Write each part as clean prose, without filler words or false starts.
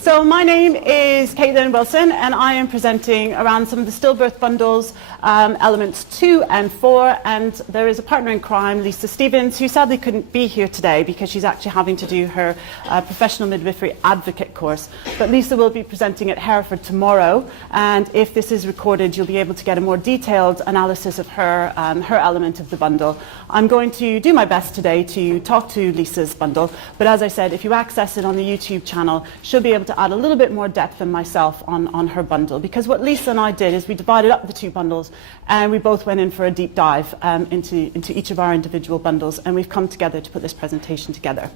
So my name is Caitlin Wilson, and I am presenting around some of the stillbirth bundles, elements 2 and 4, and there is a partner in crime, Lisa Stevens, who sadly couldn't be here today because she's actually having to do her professional midwifery advocate course. But Lisa will be presenting at Hereford tomorrow, and if this is recorded, you'll be able to get a more detailed analysis of her, her element of the bundle. I'm going to do my best today to talk to Lisa's bundle, but as I said, if you access it on the YouTube channel, she'll be able to add a little bit more depth than myself on her bundle, because what Lisa and I did is we divided up the two bundles and we both went in for a deep dive into each of our individual bundles, and we've come together to put this presentation together.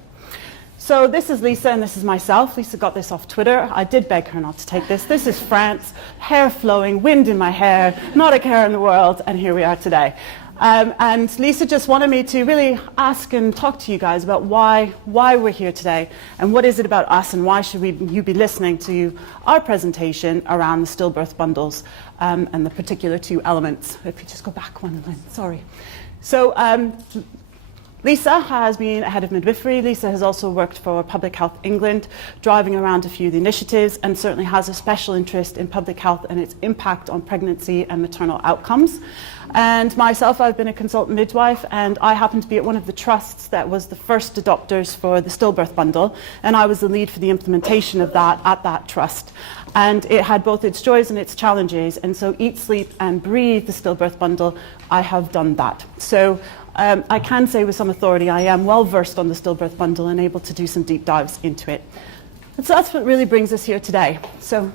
So this is Lisa and this is myself. Lisa got this off Twitter. I did beg her not to take this. This is France, hair flowing, wind in my hair, not a care in the world, and here we are today. And Lisa just wanted me to really ask and talk to you guys about why we're here today, and what is it about us, and why should you be listening to our presentation around the stillbirth bundles and the particular two elements. If you just go back one line, sorry. So Lisa has been a head of midwifery. Lisa has also worked for Public Health England, driving around a few of the initiatives, and certainly has a special interest in public health and its impact on pregnancy and maternal outcomes. And myself, I've been a consultant midwife, and I happen to be at one of the trusts that was the first adopters for the stillbirth bundle, and I was the lead for the implementation of that at that trust. And it had both its joys and its challenges, and so Eat, Sleep and Breathe, the stillbirth bundle, I have done that. So I can say with some authority I am well versed on the stillbirth bundle and able to do some deep dives into it. And so that's what really brings us here today. So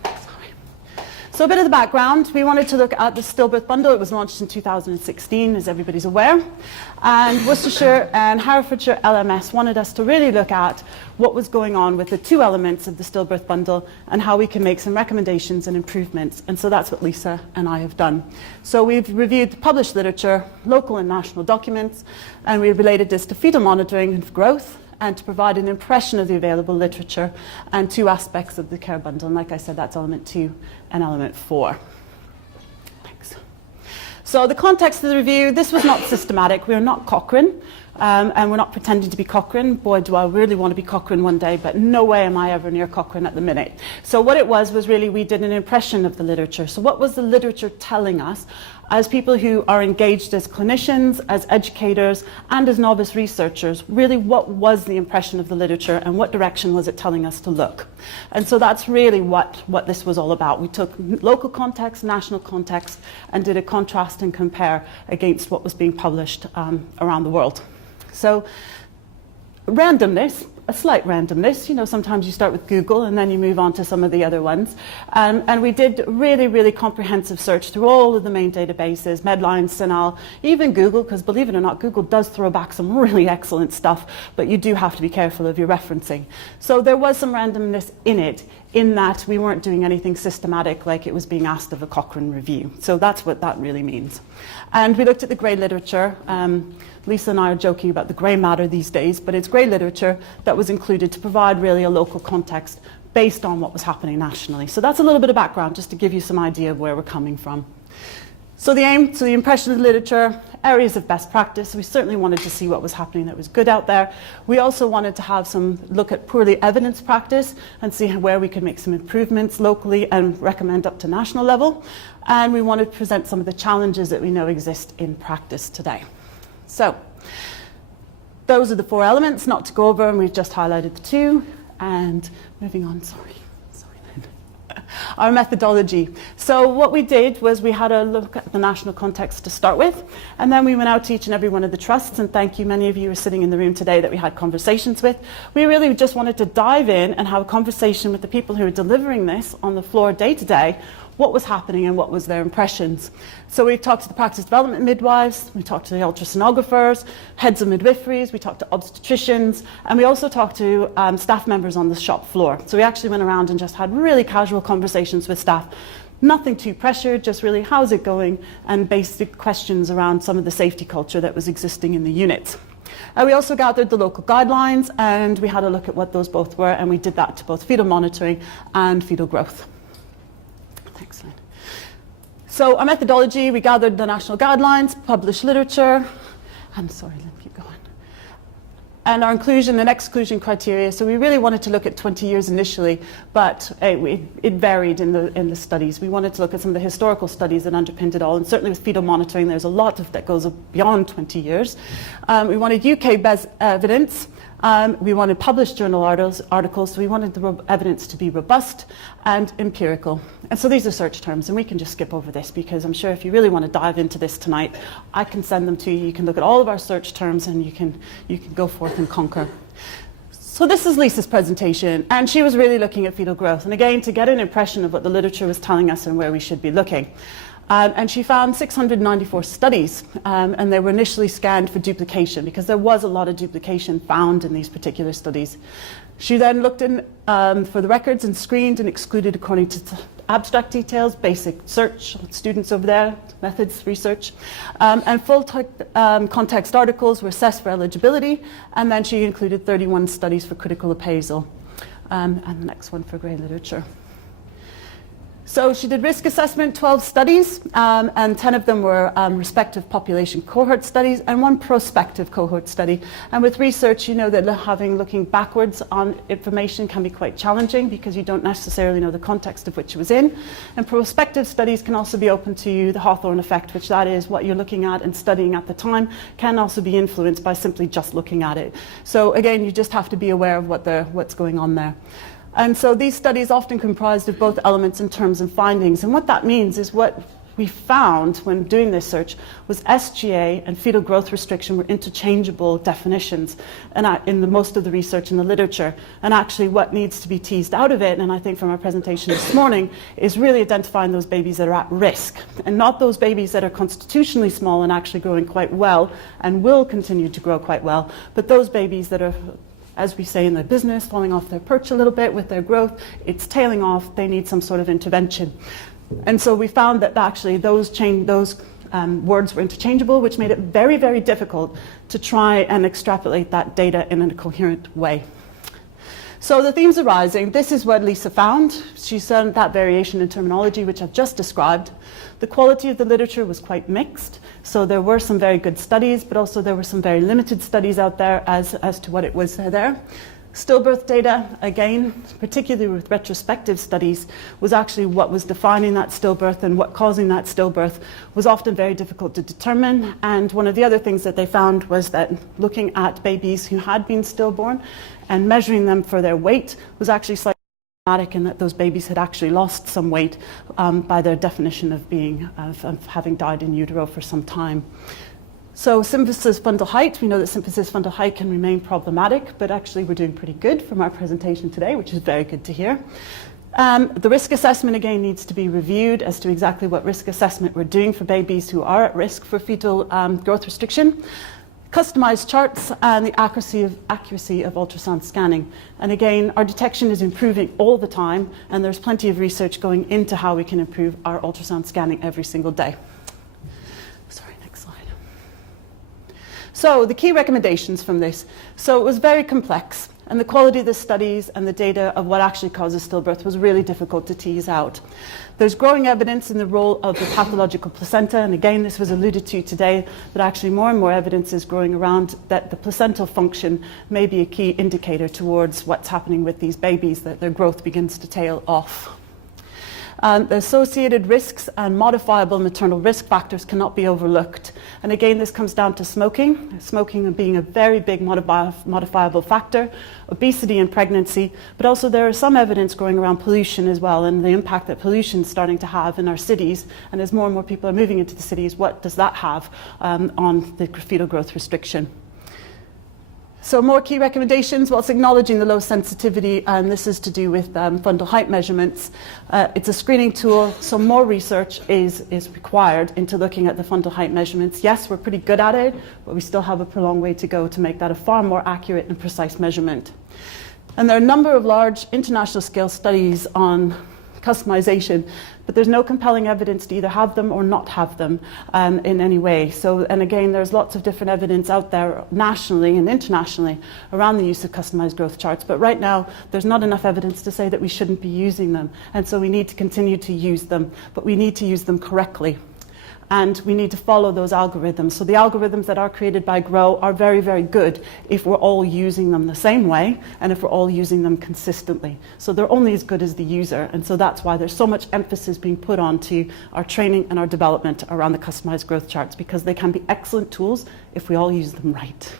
a bit of the background. We wanted to look at the stillbirth bundle. It was launched in 2016, as everybody's aware. And Worcestershire and Herefordshire LMS wanted us to really look at what was going on with the two elements of the stillbirth bundle and how we can make some recommendations and improvements. And so that's what Lisa and I have done. So we've reviewed the published literature, local and national documents, and we related this to fetal monitoring and growth, and to provide an impression of the available literature and two aspects of the care bundle. And like I said, that's element 2 and element 4. Thanks. So the context of the review, this was not systematic. We're not Cochrane, and we're not pretending to be Cochrane. Boy, do I really want to be Cochrane one day, but no way am I ever near Cochrane at the minute. So what it was really we did an impression of the literature. So what was the literature telling us as people who are engaged as clinicians, as educators, and as novice researchers? Really, what was the impression of the literature, and what direction was it telling us to look? And so that's really what this was all about. We took local context, national context, and did a contrast and compare against what was being published around the world. So randomness, a slight randomness. You know, sometimes you start with Google and then you move on to some of the other ones. And we did really comprehensive search through all of the main databases, Medline, CINAHL, even Google, because believe it or not, Google does throw back some really excellent stuff, but you do have to be careful of your referencing. So there was some randomness in it, in that we weren't doing anything systematic like it was being asked of a Cochrane review. So that's what that really means. And we looked at the grey literature. Lisa and I are joking about the grey matter these days, but it's grey literature that was included to provide really a local context based on what was happening nationally. So that's a little bit of background, just to give you some idea of where we're coming from. So the aim, so the impression of the literature, areas of best practice. We certainly wanted to see what was happening that was good out there. We also wanted to have some look at poorly evidenced practice and see where we could make some improvements locally and recommend up to national level. And we wanted to present some of the challenges that we know exist in practice today. So those are the 4 elements, not to go over, and we've just highlighted the 2. And moving on, sorry. Our methodology. So what we did was we had a look at the national context to start with, and then we went out to each and every one of the trusts, and thank you, many of you are sitting in the room today that we had conversations with. We really just wanted to dive in and have a conversation with the people who are delivering this on the floor day to day, what was happening and what was their impressions. So we talked to the practice development midwives, we talked to the ultrasonographers, heads of midwiferys, we talked to obstetricians, and we also talked to staff members on the shop floor. So we actually went around and just had really casual conversations with staff. Nothing too pressured, just really how's it going, and basic questions around some of the safety culture that was existing in the units. We also gathered the local guidelines, and we had a look at what those both were, and we did that to both fetal monitoring and fetal growth. Excellent. So our methodology, we gathered the national guidelines, published literature. I'm sorry, let me keep going. and our inclusion and exclusion criteria. So we really wanted to look at 20 years initially, but it varied in the studies. We wanted to look at some of the historical studies that underpinned it all, and certainly with fetal monitoring, there's a lot that goes beyond 20 years. We wanted UK evidence. We wanted published journal articles, so we wanted the evidence to be robust and empirical. And so these are search terms, and we can just skip over this because I'm sure if you really want to dive into this tonight, I can send them to you. You can look at all of our search terms and you can go forth and conquer. So this is Lisa's presentation, and she was really looking at fetal growth, and again, to get an impression of what the literature was telling us and where we should be looking. And she found 694 studies, and they were initially scanned for duplication because there was a lot of duplication found in these particular studies. She then looked in for the records and screened and excluded according to abstract details, basic search, students over there, methods, research, and full context articles were assessed for eligibility, and then she included 31 studies for critical appraisal, and the next one for grey literature. So she did risk assessment, 12 studies, and 10 of them were respective population cohort studies and one prospective cohort study. And with research, you know that looking backwards on information can be quite challenging because you don't necessarily know the context of which it was in. And prospective studies can also be open to the Hawthorne effect, which that is what you're looking at and studying at the time can also be influenced by simply just looking at it. So again, you just have to be aware of what's going on there. And so these studies often comprised of both elements and terms and findings. And what that means is what we found when doing this search was SGA and fetal growth restriction were interchangeable definitions in most of the research in the literature. And actually what needs to be teased out of it, and I think from our presentation this morning, is really identifying those babies that are at risk and not those babies that are constitutionally small and actually growing quite well and will continue to grow quite well, but those babies that are, as we say in the business, falling off their perch a little bit with their growth, it's tailing off, they need some sort of intervention. And so we found that actually those words were interchangeable, which made it very, very difficult to try and extrapolate that data in a coherent way. So the themes arising, this is what Lisa found. She said that variation in terminology, which I've just described. The quality of the literature was quite mixed. So there were some very good studies, but also there were some very limited studies out there as to what it was there. Stillbirth data, again, particularly with retrospective studies, was actually what was defining that stillbirth and what causing that stillbirth was often very difficult to determine. And one of the other things that they found was that looking at babies who had been stillborn and measuring them for their weight was actually slightly problematic, in that those babies had actually lost some weight by their definition of having died in utero for some time. So symphysis fundal height, we know that symphysis fundal height can remain problematic, but actually we're doing pretty good from our presentation today, which is very good to hear. The risk assessment again needs to be reviewed as to exactly what risk assessment we're doing for babies who are at risk for fetal growth restriction. Customized charts and the accuracy of ultrasound scanning. And again, our detection is improving all the time, and there's plenty of research going into how we can improve our ultrasound scanning every single day. Sorry, next slide. So the key recommendations from this. So it was very complex, and the quality of the studies and the data of what actually causes stillbirth was really difficult to tease out. There's growing evidence in the role of the pathological placenta, and again this was alluded to today, that actually more and more evidence is growing around that the placental function may be a key indicator towards what's happening with these babies, that their growth begins to tail off. The associated risks and modifiable maternal risk factors cannot be overlooked. And again, this comes down to smoking being a very big modifiable factor, obesity and pregnancy, but also there is some evidence growing around pollution as well, and the impact that pollution is starting to have in our cities. And as more and more people are moving into the cities, what does that have on the fetal growth restriction? So more key recommendations, whilst acknowledging the low sensitivity, and this is to do with fundal height measurements. It's a screening tool, so more research is required into looking at the fundal height measurements. Yes, we're pretty good at it, but we still have a prolonged way to go to make that a far more accurate and precise measurement. And there are a number of large international scale studies on customization, but there's no compelling evidence to either have them or not have them in any way. So, and again, there's lots of different evidence out there nationally and internationally around the use of customized growth charts, but right now there's not enough evidence to say that we shouldn't be using them, and so we need to continue to use them, but we need to use them correctly. and we need to follow those algorithms. So the algorithms that are created by Grow are very, very good if we're all using them the same way and if we're all using them consistently. So they're only as good as the user, and so that's why there's so much emphasis being put onto our training and our development around the customized growth charts, because they can be excellent tools if we all use them right.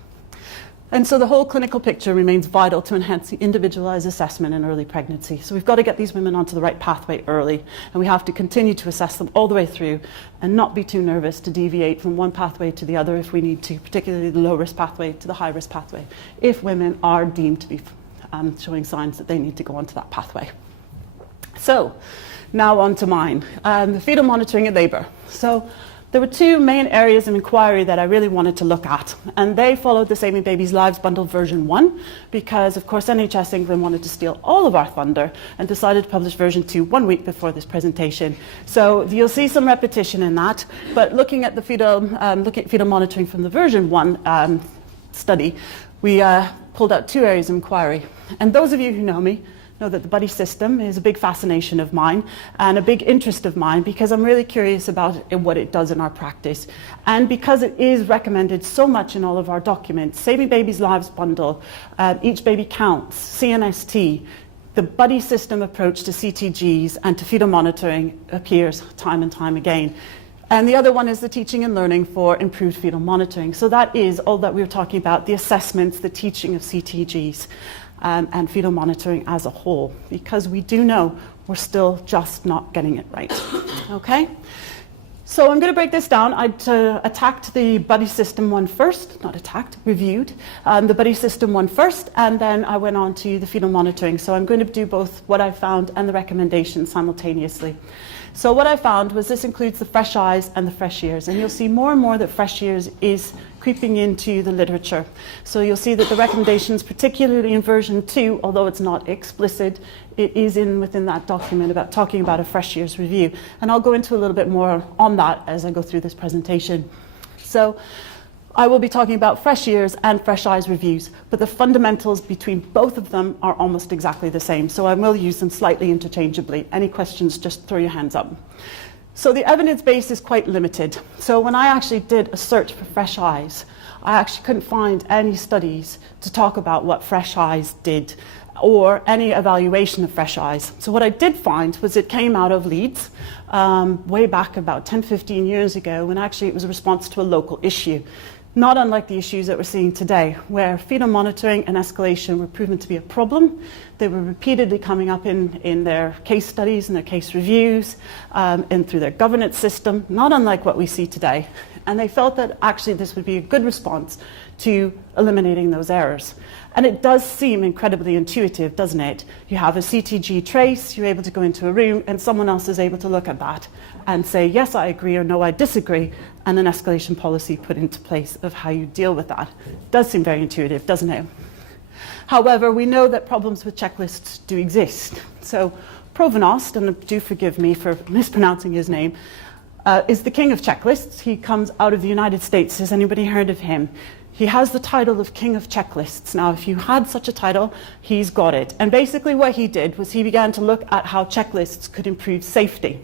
And so the whole clinical picture remains vital to enhance the individualized assessment in early pregnancy. So we've got to get these women onto the right pathway early, and we have to continue to assess them all the way through and not be too nervous to deviate from one pathway to the other if we need to, particularly the low-risk pathway to the high-risk pathway, if women are deemed to be showing signs that they need to go onto that pathway. So now on to mine, the fetal monitoring in labour. So there were two main areas of inquiry that I really wanted to look at, and they followed the Saving Babies Lives Bundle version 1, because of course NHS England wanted to steal all of our thunder and decided to publish version 2 1 week before this presentation. So you'll see some repetition in that, but looking at the fetal monitoring from the version 1 study, we pulled out two areas of inquiry. And those of you who know me know that the buddy system is a big fascination of mine and a big interest of mine, because I'm really curious about what it does in our practice. And because it is recommended so much in all of our documents, Saving Babies Lives Bundle, Each Baby Counts, CNST, the buddy system approach to CTGs and to fetal monitoring appears time and time again. And the other one is the teaching and learning for improved fetal monitoring. So that is all that we were talking about, the assessments, the teaching of CTGs. And fetal monitoring as a whole, because we do know we're still just not getting it right. Okay? So I'm going to break this down. I attacked the buddy system one first, not attacked, reviewed the buddy system one first, and then I went on to the fetal monitoring. So I'm going to do both what I found and the recommendations simultaneously. So what I found was this includes the fresh eyes and the fresh ears, and you'll see more and more that fresh ears is creeping into the literature. So you'll see that the recommendations, particularly in version 2, although it's not explicit, it is within that document about talking about a fresh ears review. And I'll go into a little bit more on that as I go through this presentation. So I will be talking about fresh ears and fresh eyes reviews, but the fundamentals between both of them are almost exactly the same. So I will use them slightly interchangeably. Any questions, just throw your hands up. So the evidence base is quite limited. So when I actually did a search for fresh eyes, I actually couldn't find any studies to talk about what fresh eyes did or any evaluation of fresh eyes. So what I did find was it came out of Leeds way back about 10, 15 years ago, when actually it was a response to a local issue. Not unlike the issues that we're seeing today, where fetal monitoring and escalation were proven to be a problem. They were repeatedly coming up in their case studies and their case reviews and through their governance system, not unlike what we see today. And they felt that actually this would be a good response to eliminating those errors. And it does seem incredibly intuitive, doesn't it? You have a CTG trace, you're able to go into a room, and someone else is able to look at that and say, yes, I agree, or no, I disagree, and an escalation policy put into place of how you deal with that. It does seem very intuitive, doesn't it? However, we know that problems with checklists do exist. So Provenost, and do forgive me for mispronouncing his name, is the king of checklists. He comes out of the United States. Has anybody heard of him? He has the title of King of Checklists. Now, if you had such a title, he's got it. And basically what he did was he began to look at how checklists could improve safety.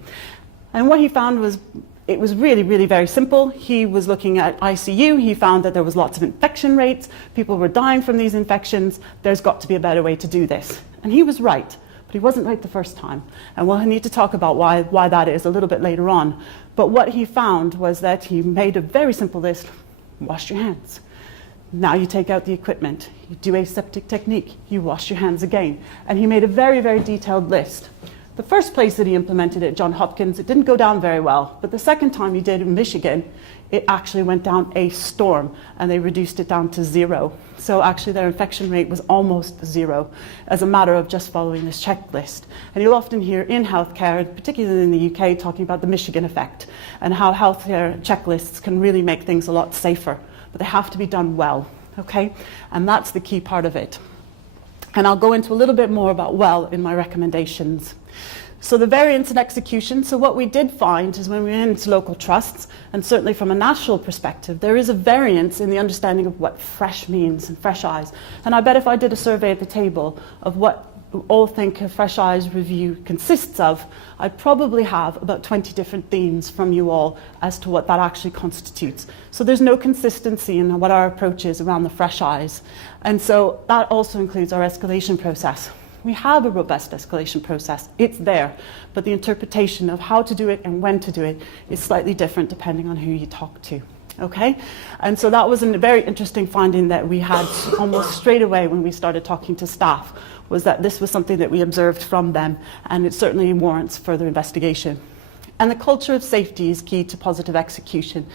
And what he found was it was really, really very simple. He was looking at ICU. He found that there was lots of infection rates. People were dying from these infections. There's got to be a better way to do this. And he was right, but he wasn't right the first time. And we'll need to talk about why that is a little bit later on. But what he found was that he made a very simple list. Wash your hands. Now you take out the equipment, you do aseptic technique, you wash your hands again. And he made a very, very detailed list. The first place that he implemented it, Johns Hopkins, it didn't go down very well. But the second time he did in Michigan, it actually went down a storm, and they reduced it down to 0. So actually their infection rate was almost 0 as a matter of just following this checklist. And you'll often hear in healthcare, particularly in the UK, talking about the Michigan effect and how healthcare checklists can really make things a lot safer. But they have to be done well, okay? And that's the key part of it. And I'll go into a little bit more about well in my recommendations. So the variance in execution, so what we did find is when we went into local trusts, and certainly from a national perspective, there is a variance in the understanding of what fresh means and fresh eyes. And I bet if I did a survey at the table of what all think a Fresh Eyes review consists of, I probably have about 20 different themes from you all as to what that actually constitutes. So there's no consistency in what our approach is around the Fresh Eyes. And so that also includes our escalation process. We have a robust escalation process. It's there, but the interpretation of how to do it and when to do it is slightly different depending on who you talk to. Okay, and so that was a very interesting finding that we had almost straight away when we started talking to staff, was that this was something that we observed from them, and it certainly warrants further investigation. And the culture of safety is key to positive execution.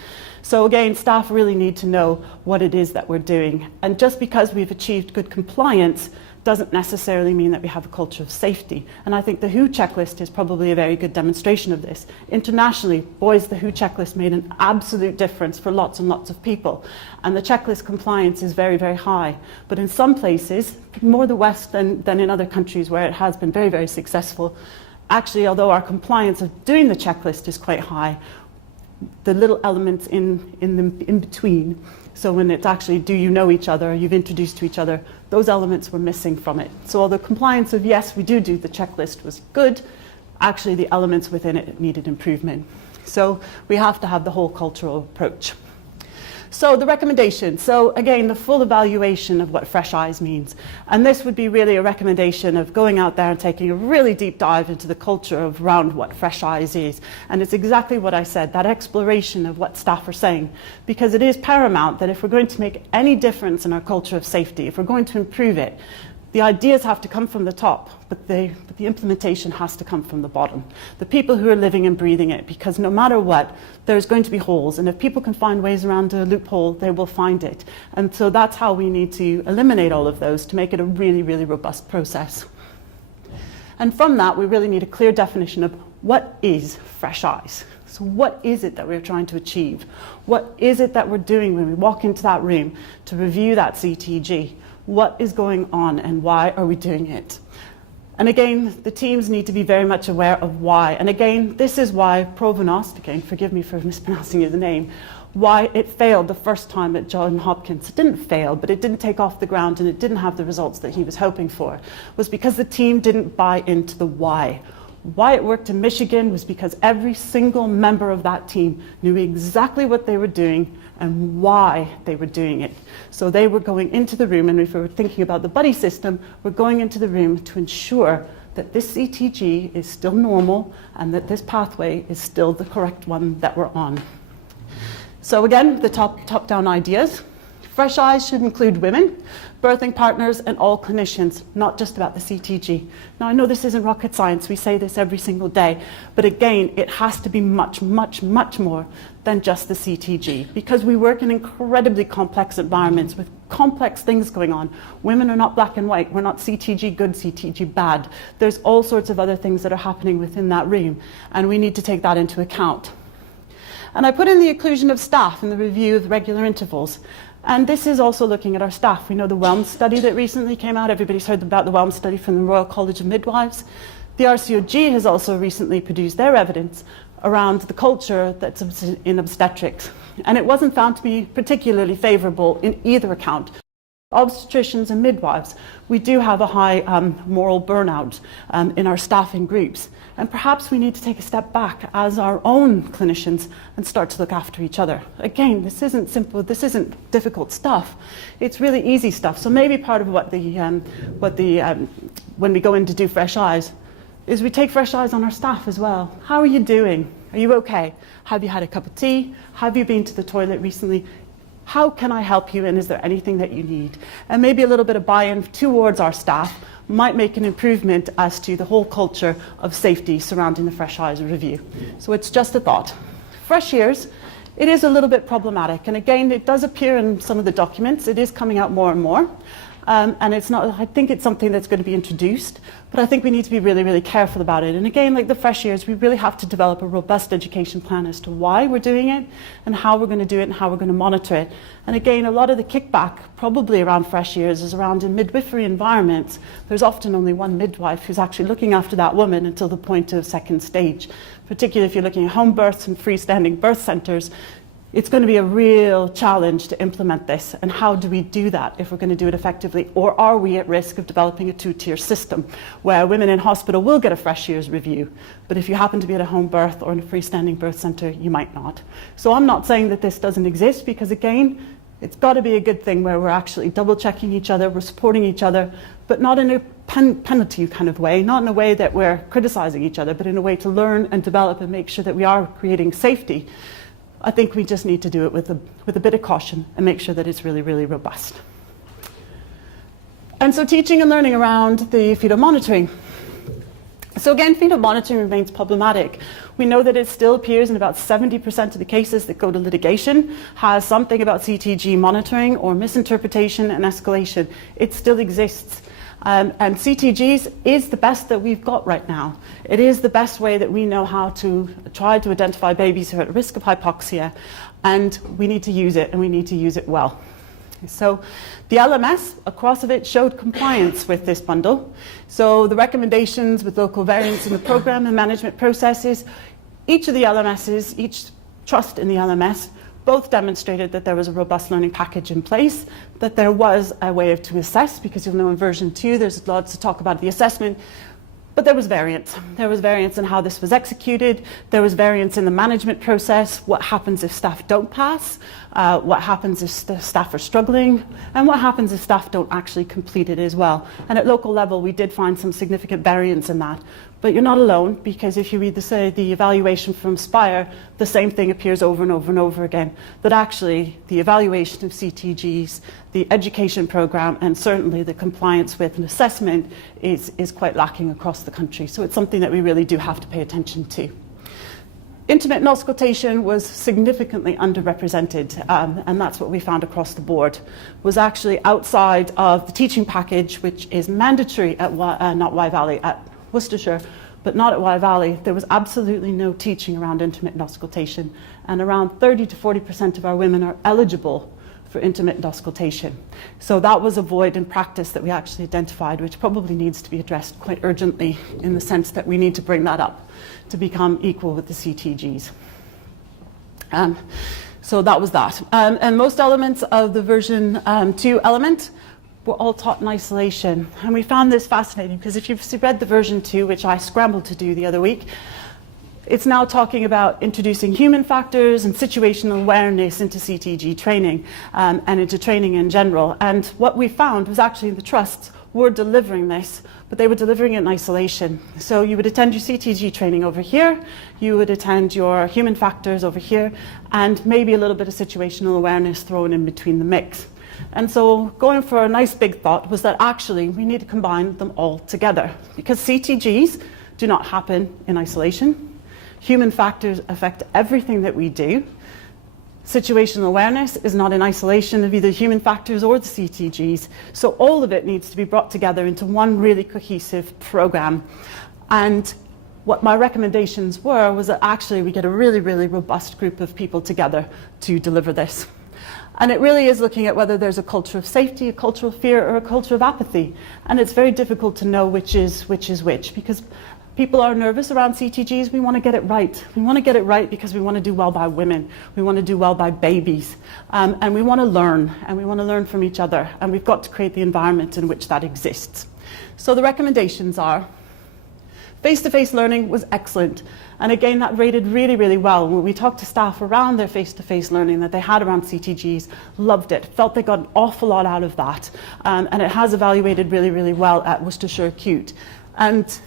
So again, staff really need to know what it is that we're doing. And just because we've achieved good compliance doesn't necessarily mean that we have a culture of safety. And I think the WHO checklist is probably a very good demonstration of this. Internationally, boys, the WHO checklist made an absolute difference for lots and lots of people. And the checklist compliance is very, very high. But in some places, more the West than in other countries where it has been very, very successful, actually, although our compliance of doing the checklist is quite high, the little elements in between, so when it's actually, do you know each other, you've introduced to each other, those elements were missing from it. So the compliance of, yes, we do the checklist was good, actually the elements within it needed improvement. So we have to have the whole cultural approach. So the recommendation. So again, the full evaluation of what Fresh Eyes means. And this would be really a recommendation of going out there and taking a really deep dive into the culture of around what Fresh Eyes is. And it's exactly what I said, that exploration of what staff are saying. Because it is paramount that if we're going to make any difference in our culture of safety, if we're going to improve it, the ideas have to come from the top, but the implementation has to come from the bottom. The people who are living and breathing it, because no matter what, there's going to be holes. And if people can find ways around a loophole, they will find it. And so that's how we need to eliminate all of those to make it a really, really robust process. And from that, we really need a clear definition of what is Fresh Eyes. So what is it that we're trying to achieve? What is it that we're doing when we walk into that room to review that CTG? What is going on and why are we doing it? And again, the teams need to be very much aware of why. And again, this is why Provenost, again, forgive me for mispronouncing the name, why it failed the first time at Johns Hopkins. It didn't fail, but it didn't take off the ground and it didn't have the results that he was hoping for, was because the team didn't buy into the why. Why it worked in Michigan was because every single member of that team knew exactly what they were doing and why they were doing it. So they were going into the room, and if we were thinking about the buddy system, we're going into the room to ensure that this CTG is still normal and that this pathway is still the correct one that we're on. So again, the top-down ideas. Fresh Eyes should include women, birthing partners, and all clinicians, not just about the CTG. Now, I know this isn't rocket science, we say this every single day, but again, it has to be much, much, much more than just the CTG, because we work in incredibly complex environments with complex things going on. Women are not black and white, we're not CTG good, CTG bad. There's all sorts of other things that are happening within that room, and we need to take that into account. And I put in the inclusion of staff in the review of regular intervals. And this is also looking at our staff. We know the Wellbeing study that recently came out. Everybody's heard about the Wellbeing study from the Royal College of Midwives. The RCOG has also recently produced their evidence around the culture that's in obstetrics. And it wasn't found to be particularly favourable in either account. Obstetricians and midwives, we do have a high moral burnout in our staffing groups. And perhaps we need to take a step back as our own clinicians and start to look after each other. Again, this isn't simple, this isn't difficult stuff. It's really easy stuff. So maybe part of when we go in to do Fresh Eyes is we take Fresh Eyes on our staff as well. How are you doing? Are you okay? Have you had a cup of tea? Have you been to the toilet recently? How can I help you, and is there anything that you need? And maybe a little bit of buy-in towards our staff might make an improvement as to the whole culture of safety surrounding the Fresh Eyes review. So it's just a thought. Fresh Ears, it is a little bit problematic. And again, it does appear in some of the documents. It is coming out more and more. And it's not, I think it's something that's going to be introduced, but I think we need to be really, really careful about it. And again, like the Fresh Ears, we really have to develop a robust education plan as to why we're doing it and how we're going to do it and how we're going to monitor it. And again, a lot of the kickback probably around Fresh Ears is around in midwifery environments. There's often only one midwife who's actually looking after that woman until the point of second stage. Particularly if you're looking at home births and freestanding birth centres, It's going to be a real challenge to implement this. And how do we do that if we're going to do it effectively? Or are we at risk of developing a two-tier system where women in hospital will get a fresh year's review, but if you happen to be at a home birth or in a freestanding birth centre, you might not. So I'm not saying that this doesn't exist, because again, it's got to be a good thing where we're actually double-checking each other, we're supporting each other, but not in a penalty kind of way, not in a way that we're criticising each other, but in a way to learn and develop and make sure that we are creating safety. I think we just need to do it with a bit of caution and make sure that it's really, really robust. And so teaching and learning around the fetal monitoring. So again, fetal monitoring remains problematic. We know that it still appears in about 70% of the cases that go to litigation, has something about CTG monitoring or misinterpretation and escalation. It still exists. And CTGs is the best that we've got right now. It is the best way that we know how to try to identify babies who are at risk of hypoxia, and we need to use it, and we need to use it well. So the LMS across of it showed compliance with this bundle. So the recommendations with local variants in the program and management processes, each of the LMSs, each trust in the LMS, both demonstrated that there was a robust learning package in place, that there was a way to assess, because you'll know in version 2 there's lots to talk about the assessment, but there was variance. There was variance in how this was executed, there was variance in the management process, what happens if staff don't pass, what happens if staff are struggling, and what happens if staff don't actually complete it as well. And at local level we did find some significant variance in that. But you're not alone, because if you read the evaluation from Spire, the same thing appears over and over and over again, that actually the evaluation of CTGs, the education program, and certainly the compliance with an assessment is quite lacking across the country. So it's something that we really do have to pay attention to. Intermittent auscultation was significantly underrepresented, and that's what we found across the board, was actually outside of the teaching package, which is mandatory at not Wye Valley, at Worcestershire, but not at Wye Valley. There was absolutely no teaching around intermittent auscultation, and around 30 to 40% of our women are eligible for intermittent auscultation. So that was a void in practice that we actually identified, which probably needs to be addressed quite urgently, in the sense that we need to bring that up to become equal with the CTGs. So that was that. And most elements of the version 2 element were all taught in isolation. And we found this fascinating, because if you've read the version 2, which I scrambled to do the other week, it's now talking about introducing human factors and situational awareness into CTG training, and into training in general. And what we found was actually the trusts were delivering this, but they were delivering it in isolation. So you would attend your CTG training over here, you would attend your human factors over here, and maybe a little bit of situational awareness thrown in between the mix. And so going for a nice big thought was that actually we need to combine them all together, because CTGs do not happen in isolation. Human factors affect everything that we do. Situational awareness is not in isolation of either human factors or the CTGs. So all of it needs to be brought together into one really cohesive program. And what my recommendations were was that actually we get a really, really robust group of people together to deliver this. And it really is looking at whether there's a culture of safety, a culture of fear, or a culture of apathy. And it's very difficult to know which is which, because people are nervous around CTGs. We want to get it right. We want to get it right because we want to do well by women. We want to do well by babies. And we want to learn, and we want to learn from each other. And we've got to create the environment in which that exists. So the recommendations are: face-to-face learning was excellent. And again, that rated really, really well. When we talked to staff around their face-to-face learning that they had around CTGs, loved it, felt they got an awful lot out of that. And it has evaluated really, really well at Worcestershire Acute. And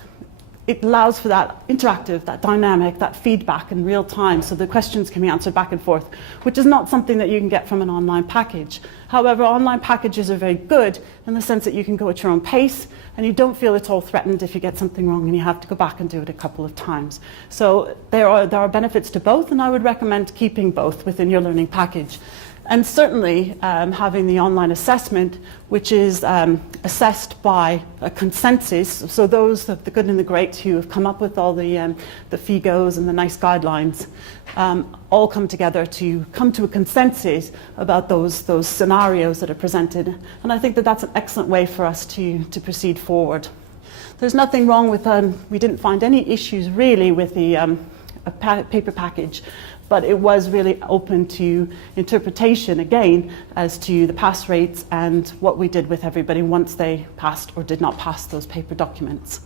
it allows for that interactive, that dynamic, that feedback in real time, so the questions can be answered back and forth, which is not something that you can get from an online package. However, online packages are very good in the sense that you can go at your own pace, and you don't feel at all threatened if you get something wrong and you have to go back and do it a couple of times. So there are benefits to both, and I would recommend keeping both within your learning package. And certainly having the online assessment, which is assessed by a consensus. So those, the good and the great, who have come up with all the FIGOs and the nice guidelines, all come together to come to a consensus about those scenarios that are presented. And I think that that's an excellent way for us to proceed forward. There's nothing wrong with, we didn't find any issues really with the paper package, but it was really open to interpretation again as to the pass rates and what we did with everybody once they passed or did not pass those paper documents.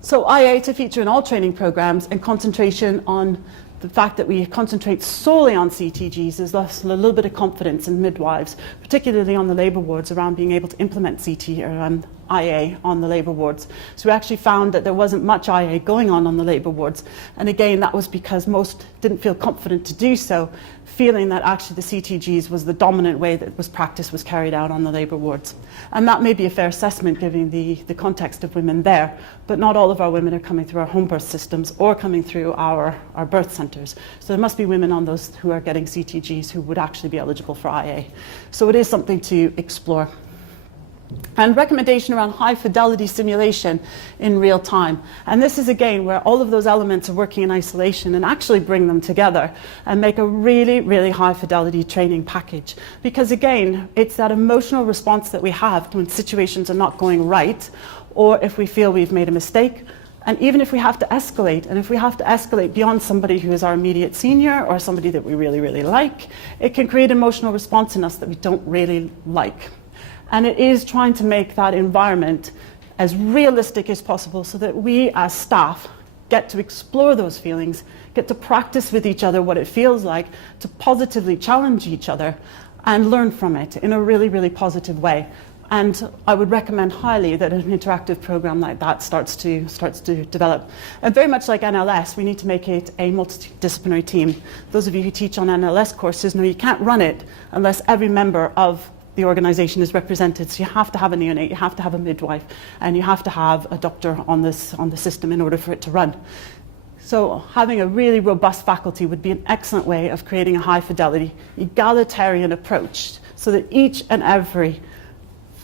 So IA to feature in all training programs, and concentration on the fact that we concentrate solely on CTGs is thus a little bit of confidence in midwives, particularly on the labour wards, around being able to implement CT or IA on the labour wards. So we actually found that there wasn't much IA going on the labour wards. And again, that was because most didn't feel confident to do so, feeling that actually the CTGs was the dominant way that practice was carried out on the labour wards. And that may be a fair assessment given the context of women there, but not all of our women are coming through our home birth systems or coming through our birth centres. So there must be women on those who are getting CTGs who would actually be eligible for IA. So it is something to explore. And recommendation around high fidelity simulation in real time. And this is again where all of those elements are working in isolation and actually bring them together and make a really, really high fidelity training package. Because again, it's that emotional response that we have when situations are not going right, or if we feel we've made a mistake. And even if we have to escalate, and if we have to escalate beyond somebody who is our immediate senior or somebody that we really, really like, it can create an emotional response in us that we don't really like. And it is trying to make that environment as realistic as possible so that we as staff get to explore those feelings, get to practice with each other what it feels like, to positively challenge each other and learn from it in a really, really positive way. And I would recommend highly that an interactive program like that starts to develop. And very much like NLS, we need to make it a multidisciplinary team. Those of you who teach on NLS courses know you can't run it unless every member of the organisation is represented. So you have to have a neonate, you have to have a midwife, and you have to have a doctor on the system in order for it to run. So having a really robust faculty would be an excellent way of creating a high fidelity, egalitarian approach so that each and every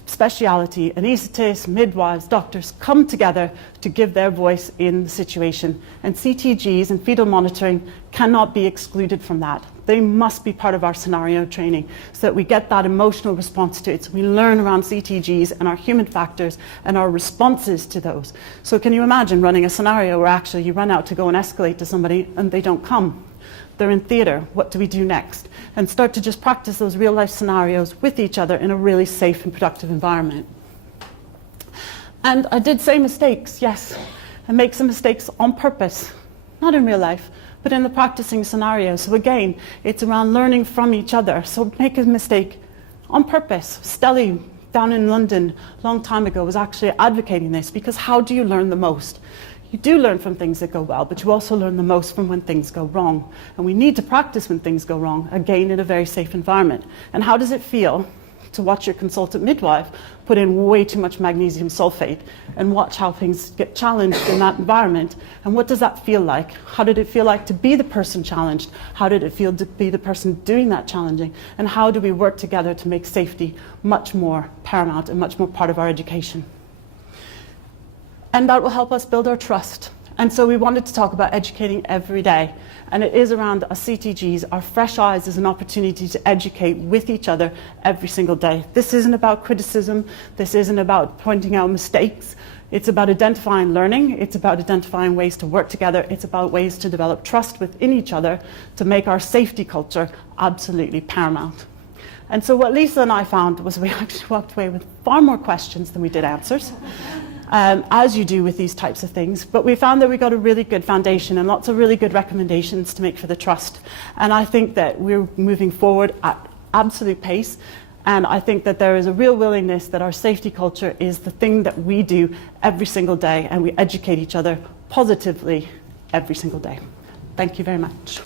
speciality, anaesthetists, midwives, doctors come together to give their voice in the situation. And CTGs and fetal monitoring cannot be excluded from that. They must be part of our scenario training so that we get that emotional response to it. So we learn around CTGs and our human factors and our responses to those. So can you imagine running a scenario where actually you run out to go and escalate to somebody and they don't come? They're in theatre, what do we do next? And start to just practice those real life scenarios with each other in a really safe and productive environment. And I did say mistakes, yes. I make some mistakes on purpose, not in real life, but in the practicing scenario. So again, it's around learning from each other. So make a mistake on purpose. Stelly down in London a long time ago was actually advocating this, because how do you learn the most? You do learn from things that go well, but you also learn the most from when things go wrong. And we need to practice when things go wrong, again, in a very safe environment. And how does it feel to watch your consultant midwife put in way too much magnesium sulfate and watch how things get challenged in that environment? And what does that feel like? How did it feel like to be the person challenged? How did it feel to be the person doing that challenging? And how do we work together to make safety much more paramount and much more part of our education? And that will help us build our trust. And so we wanted to talk about educating every day. And it is around our CTGs, our fresh eyes as an opportunity to educate with each other every single day. This isn't about criticism. This isn't about pointing out mistakes. It's about identifying learning. It's about identifying ways to work together. It's about ways to develop trust within each other to make our safety culture absolutely paramount. And so what Lisa and I found was we actually walked away with far more questions than we did answers. As you do with these types of things. But we found that we got a really good foundation and lots of really good recommendations to make for the trust. And I think that we're moving forward at absolute pace. And I think that there is a real willingness that our safety culture is the thing that we do every single day, and we educate each other positively every single day. Thank you very much.